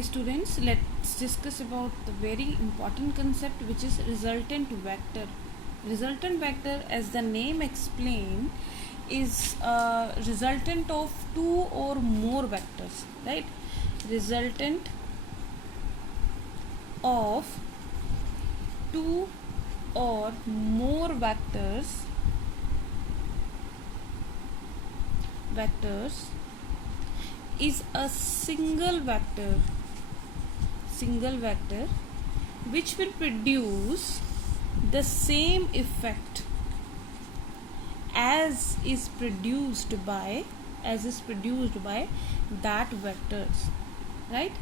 Okay, students, let's discuss about the very important concept, which is resultant vector. Resultant vector, as the name explain, is a resultant of two or more vectors, right? Resultant of two or more vectors is a single vector which will produce the same effect as is produced by that vectors, right?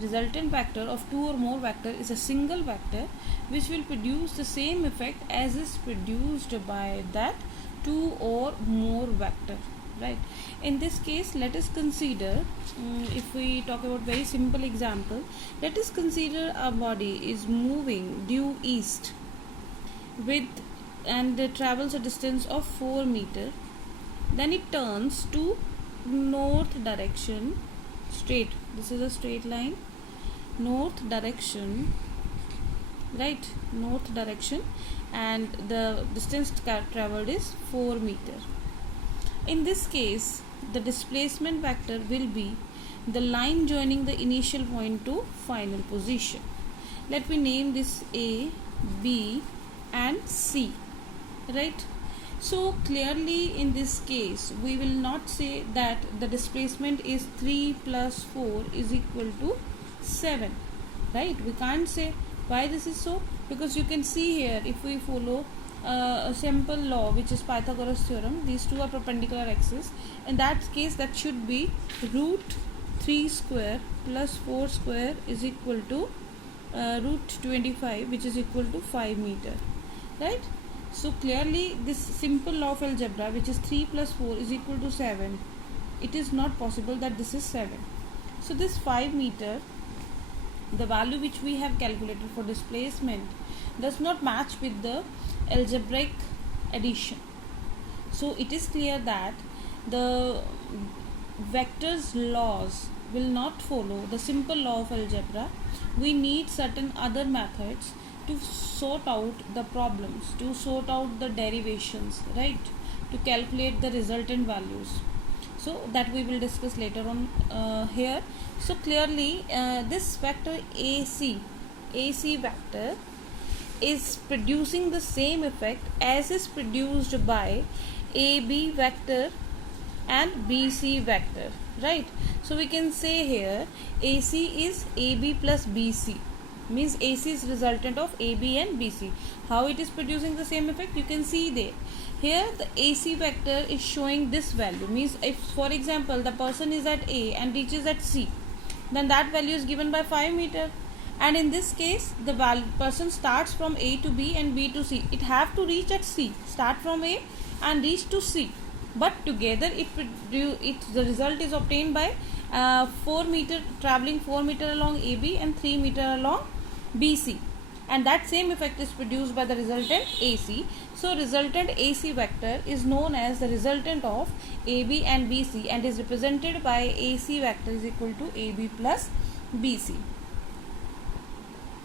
Resultant vector of two or more vector is a single vector which will produce the same effect as is produced by that two or more vector, right? In this case, let us consider, if we talk about very simple example, let us consider a body is moving due east and travels a distance of 4 meter. Then it turns to north direction, straight. This is a straight line, north direction, right? North direction, and the distance traveled is 4 meter. In this case, the displacement vector will be the line joining the initial point to final position. Let me name this A, B and C, right? So clearly in this case, we will not say that the displacement is 3 plus 4 is equal to 7, right? We can't say. Why this is so? Because you can see here, if we follow a simple law, which is Pythagoras theorem, these two are perpendicular axes. In that case, that should be root 3 square plus 4 square is equal to root 25, which is equal to 5 meter, right? So clearly this simple law of algebra, which is 3 plus 4 is equal to 7, it is not possible that this is 7. So this 5 meter, the value which we have calculated for displacement, does not match with the algebraic addition. So it is clear that the vectors laws will not follow the simple law of algebra. We need certain other methods to sort out the problems, to sort out the derivations, right? To calculate the resultant values. So that we will discuss later on here. So clearly this vector AC vector is producing the same effect as is produced by AB vector and BC vector, right? So we can say here AC is AB plus BC, means AC is resultant of AB and BC. How it is producing the same effect? You can see there. Here the AC vector is showing this value, means if for example the person is at A and reaches at C, then that value is given by 5 meter. And in this case, the person starts from A to B and B to C. It have to reach at C. Start from A and reach to C. But together, the result is obtained by 4 meter traveling 4 meter along AB and 3 meter along BC. And that same effect is produced by the resultant AC. So resultant AC vector is known as the resultant of AB and BC and is represented by AC vector is equal to AB plus BC.